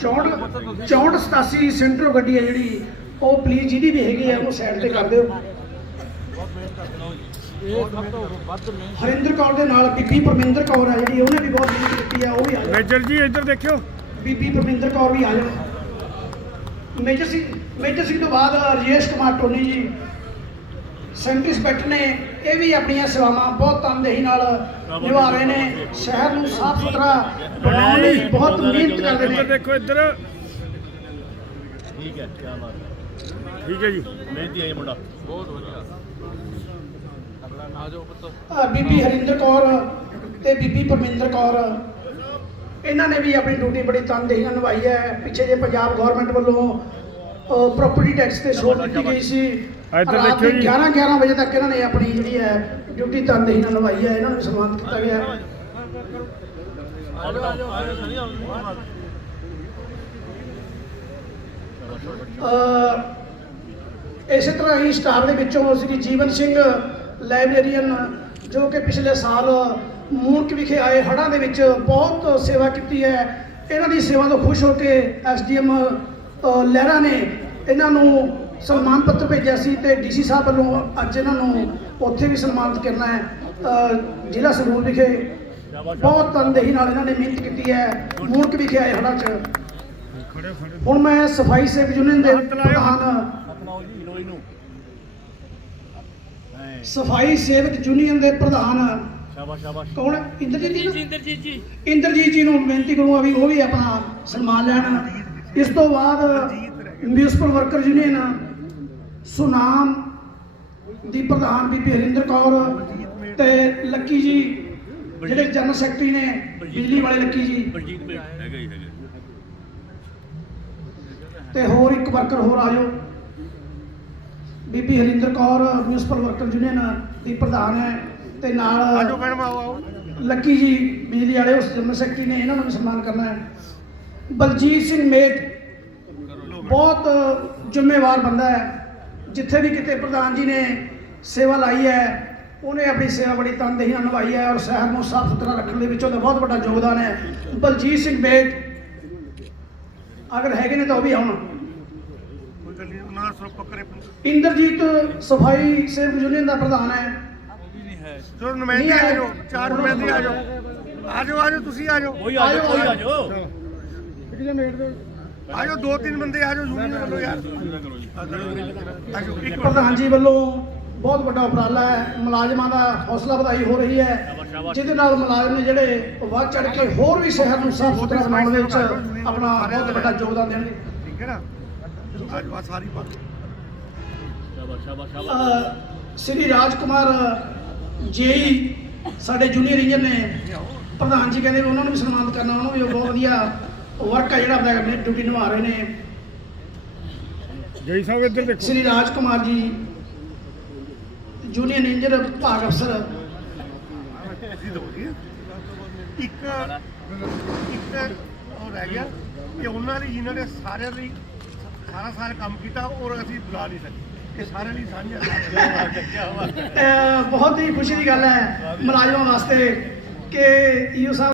ਚੌਂਹਠ 64 87 ਸੈਂਟਰੋ ਗੱਡੀ ਹੈ ਜਿਹੜੀ ਉਹ ਪਲੀਜ਼ ਜਿਹਦੀ ਵੀ ਹੈਗੀ ਆ ਉਹਨੂੰ ਸਾਈਡ ਤੇ ਕਰ ਦਿਓ। ਹਰਿੰਦਰ ਕੌਰ ਦੇ ਨਾਲ ਬੀਬੀ ਪਰਮਿੰਦਰ ਕੌਰ ਹੈ ਜਿਹੜੀ ਉਹਨੇ ਵੀ ਬਹੁਤ ਮਿਹਨਤ ਕੀਤੀ ਆ ਉਹ ਵੀ ਆ ਮੇਜਰ ਜੀ ਇੱਧਰ ਦੇਖਿਓ। ਬੀਬੀ ਪਰਮਿੰਦਰ ਕੌਰ ਵੀ ਆ ਜਾਓ। ਮੇਜਰ ਸਿੰਘ ਮੇਜਰ ਸਿੰਘ ਤੋਂ ਬਾਅਦ Rajesh Kumar Tony ji centre inspector ਨੇ ਇਹ ਵੀ ਆਪਣੀਆਂ ਸੇਵਾਵਾਂ ਬਹੁਤ ਤਨਦੇਹੀ ਨਾਲ ਨਿਭਾ ਰਹੇ ਨੇ। ਸ਼ਹਿਰ ਨੂੰ ਸਾਫ਼ ਸੁਥਰਾ ਬਣਾਉਣ ਲਈ ਬਹੁਤ ਮਿਹਨਤ ਕਰਦੇ ਨੇ। ਦੇਖੋ ਇੱਧਰ। ਠੀਕ ਹੈ ਕੀ ਬਾਤ ਹੈ। ਠੀਕ ਹੈ ਜੀ। ਮਿਹਨਤੀ ਹੈ ਇਹ ਮੁੰਡਾ। ਅ, ਬੀਬੀ ਹਰਿੰਦਰ ਕੌਰ ਤੇ ਬੀਬੀ ਪਰਮਿੰਦਰ ਕੌਰ। ਇਹਨਾਂ ਨੇ ਵੀ ਆਪਣੀ ਡਿਊਟੀ ਬੜੀ ਤਨਦੇਹੀ ਨਾਲ ਨਿਭਾਈ ਹੈ। ਪਿੱਛੇ ਜੇ ਪੰਜਾਬ ਗਵਰਨਮੈਂਟ ਵੱਲੋਂ ਪ੍ਰਾਪਰਟੀ ਟੈਕਸ ਤੇ ਛੋਟ ਦਿੱਤੀ ਗਈ ਸੀ। ਇੱਧਰ ਰਾਤ ਦੇਖਿਓ ਦੇ ਜੀ। 11 11 ਵਜੇ ਤੱਕ ਇਹਨਾਂ ਨੇ ਆਪਣੀ ਜਿਹੜੀ ਹੈ ਡਿਊਟੀ ਤਨਦੇਹੀ ਨਾਲ ਨਿਭਾਈ ਹੈ ਇਹਨਾਂ ਨੂੰ ਵੀ ਸਨਮਾਨਿਤ ਕੀਤਾ ਗਿਆ ਹੈ ਇਸੇ ਤਰ੍ਹਾਂ ਹੀ ਸਟਾਫ ਦੇ ਵਿੱਚੋਂ ਸ੍ਰੀ ਜੀਵਨ ਸਿੰਘ ਲਾਇਬ੍ਰੇਰੀਅਨ ਜੋ ਕਿ ਪਿਛਲੇ ਸਾਲ ਮੂਨਕ ਵਿਖੇ ਆਏ ਹੜ੍ਹਾਂ ਦੇ ਵਿੱਚ ਬਹੁਤ ਸੇਵਾ ਕੀਤੀ ਹੈ ਇਹਨਾਂ ਦੀ ਸੇਵਾ ਤੋਂ ਖੁਸ਼ ਹੋ ਕੇ ਐਸਡੀਐਮ ਲਹਿਰਾ ਨੇ ਇਹਨਾਂ ਨੂੰ ਸਨਮਾਨ ਪੱਤਰ ਭੇਜਿਆ ਸੀ ਤੇ ਡੀਸੀ ਸਾਹਿਬ ਵੱਲੋਂ ਅੱਜ ਇਹਨਾਂ ਨੂੰ ਉੱਥੇ ਵੀ ਸਨਮਾਨਿਤ ਕਰਨਾ ਹੈ ਜ਼ਿਲ੍ਹਾ ਸੰਗਰੂਰ ਵਿਖੇ ਬਹੁਤ ਤਨਦੇਹੀ ਨਾਲ ਇਹਨਾਂ ਨੇ ਮਿਹਨਤ ਕੀਤੀ ਹੈ ਮੂਨਕ ਵਿਖੇ ਆਏ ਹੜ੍ਹਾਂ 'ਚ ਹੁਣ ਮੈਂ ਸਫ਼ਾਈ ਸੇਵਕ ਯੂਨੀਅਨ ਦੇ। ਪ੍ਰਧਾਨ ਸਫ਼ਾਈ ਸੇਵਕ ਯੂਨੀਅਨ ਦੇ ਪ੍ਰਧਾਨ ਸ਼ਾਬਾਸ਼ ਸ਼ਾਬਾਸ਼ ਕੌਣ? ਇੰਦਰਜੀਤ ਜੀ? ਇੰਦਰਜੀਤ ਜੀ ਇੰਦਰਜੀਤ ਜੀ ਨੂੰ ਬੇਨਤੀ ਕਰੂੰਗਾ ਵੀ ਉਹ ਵੀ ਆਪਣਾ ਸਨਮਾਨ ਲੈਣ ਇਸ ਤੋਂ ਬਾਅਦ ਮਿਊਨਿਸਪਲ ਵਰਕਰ ਯੂਨੀਅਨ ਸੁਨਾਮ ਦੀ ਪ੍ਰਧਾਨ ਬੀਬੀ ਹਰਿੰਦਰ ਕੌਰ ਤੇ ਲੱਕੀ ਜੀ ਜਿਹੜੇ ਜਨਰਲ ਸੈਕਟਰੀ ਨੇ ਬਿਜਲੀ ਵਾਲੇ ਲੱਕੀ ਜੀ। ਤੇ ਹੋਰ ਇੱਕ ਵਰਕਰ ਹੋਰ ਆ ਜਾਓ। ਬੀਬੀ Harinder Kaur municipal worker union ਦੀ ਪ੍ਰਧਾਨ ਹੈ। ਤੇ ਨਾਲ ਆਜੋ ਮੈਡਮ ਆਓ ਆਓ। ਲੱਕੀ ਜੀ ਬਿਜਲੀ ਵਾਲੇ ਉਸ ਜਨਰਲ ਸੈਕਟਰੀ ਨੇ ਇਹਨਾਂ ਨੂੰ ਵੀ ਸਨਮਾਨ ਕਰਨਾ ਹੈ। ਬਲਜੀਤ ਸਿੰਘ ਮੇਟ ਬਹੁਤ ਜ਼ਿੰਮੇਵਾਰ ਬੰਦਾ ਹੈ। ਜਿੱਥੇ ਵੀ ਕਿਤੇ ਪ੍ਰਧਾਨ ਜੀ ਨੇ ਸੇਵਾ ਲਾਈ ਹੈ ਉਹਨੇ ਆਪਣੀ ਸੇਵਾ ਬੜੀ ਤਨਦੇਹੀ ਨਾਲ ਨਿਭਾਈ ਹੈ ਔਰ ਸ਼ਹਿਰ ਨੂੰ ਸਾਫ਼ ਸੁਥਰਾ ਰੱਖਣ ਦੇ ਵਿੱਚ ਉਹਦਾ ਬਹੁਤ ਵੱਡਾ ਯੋਗਦਾਨ ਹੈ। ਬਲਜੀਤ ਸਿੰਘ ਮੇਟ ਅਗਰ ਹੈਗੇ ਨੇ ਤਾਂ ਉਹ ਵੀ ਆਉਣ। ਇੰਦਰਜੀਤ ਸਫ਼ਾਈ ਸੇਵਕ ਯੂਨੀਅਨ ਦਾ ਪ੍ਰਧਾਨ ਹੈ। ਚਲੋ ਨੁਮਾਇੰਦੇ ਆ ਜਾਓ ਚਾਰ ਨੁਮਾਇੰਦੇ ਆ ਜਾਓ। ਆ ਜਾਓ ਆ ਜਾਓ ਤੁਸੀਂ ਆ ਜਾਓ। ਆ ਜਾਓ ਆ ਜਾਓ। ਦੋ ਤਿੰਨ ਬੰਦੇ ਆ ਜਾਓ ਯੂਨੀਅਨ ਵੱਲੋਂ ਯਾਰ। ਆ ਜਾਓ। ਇੱਕ ਪ੍ਰਧਾਨ ਜੀ ਵੱਲੋਂ ਬਹੁਤ ਵੱਡਾ ਉਪਰਾਲਾ ਹੈ। ਮੁਲਾਜ਼ਮਾਂ ਦਾ ਹੌਸਲਾ ਵਧਾਈ ਹੋ ਰਹੀ ਹੈ। ਜਿਹਦੇ ਨਾਲ ਮੁਲਾਜ਼ਮ ਨੇ ਜਿਹੜੇ ਵੱਧ ਚੜ ਕੇ ਹੋਰ ਵੀ ਸ਼ਹਿਰ ਨੂੰ ਸਾਫ਼ ਸੁਥਰਾ ਬਣਾਉਣ ਦੇ ਵਿੱਚ ਆਪਣਾ ਬਹੁਤ ਵੱਡਾ ਯੋਗਦਾਨ ਦੇਣਗੇ। ਠੀਕ ਹੈ ਨਾ? ਆ ਸਾਰੀ ਬਾਤ ਸ਼ਾਬਾਸ਼ ਸ਼ਾਬਾਸ਼ ਸ਼ਾਬਾਸ਼ ਸ੍ਰੀ ਰਾਜਕੁਮਾਰ ਜੇਈ ਸਾਡੇ ਜੂਨੀਅਰ ਇੰਜਨ ਨੇ ਪ੍ਰਧਾਨ ਜੀ ਕਹਿੰਦੇ ਵੀ ਉਹਨਾਂ ਨੂੰ ਵੀ ਸਨਮਾਨਿਤ ਕਰਨਾ ਉਹਨਾਂ ਨੂੰ ਵੀ ਬਹੁਤ ਵਧੀਆ ਵਰਕ ਆ ਜਿਹੜਾ ਆਪਣਾ ਆਪਣੀ ਡਿਊਟੀ ਨਿਭਾ ਰਹੇ ਨੇ। ਜੈ ਸਾਹਿਬ ਇੱਧਰ ਦੇਖੋ। ਸ੍ਰੀ ਰਾਜਕੁਮਾਰ ਜੀ ਜੂਨੀਅਰ ਇੰਜਨ ਭਾਗ ਅਫਸਰ। ਇੱਕ ਇੱਕ ਉਹ ਰਹਿ ਗਿਆ ਕਿ ਉਹਨਾਂ ਲਈ ਜਿਨ੍ਹਾਂ ਨੇ ਸਾਰਿਆਂ ਲਈ ਸਾਰਾ ਸਾਲ ਕੰਮ ਕੀਤਾ ਔਰ ਅਸੀਂ ਬੁਲਾ ਨਹੀਂ ਸਕੇ। ਇਹ ਸਾਰਿਆਂ ਲਈ ਸਾਂਝਾ ਬਹੁਤ ਹੀ ਖੁਸ਼ੀ ਦੀ ਗੱਲ ਹੈ ਮੁਲਾਜ਼ਮਾਂ ਵਾਸਤੇ ਕਿ ਈਓ ਸਾਹਿਬ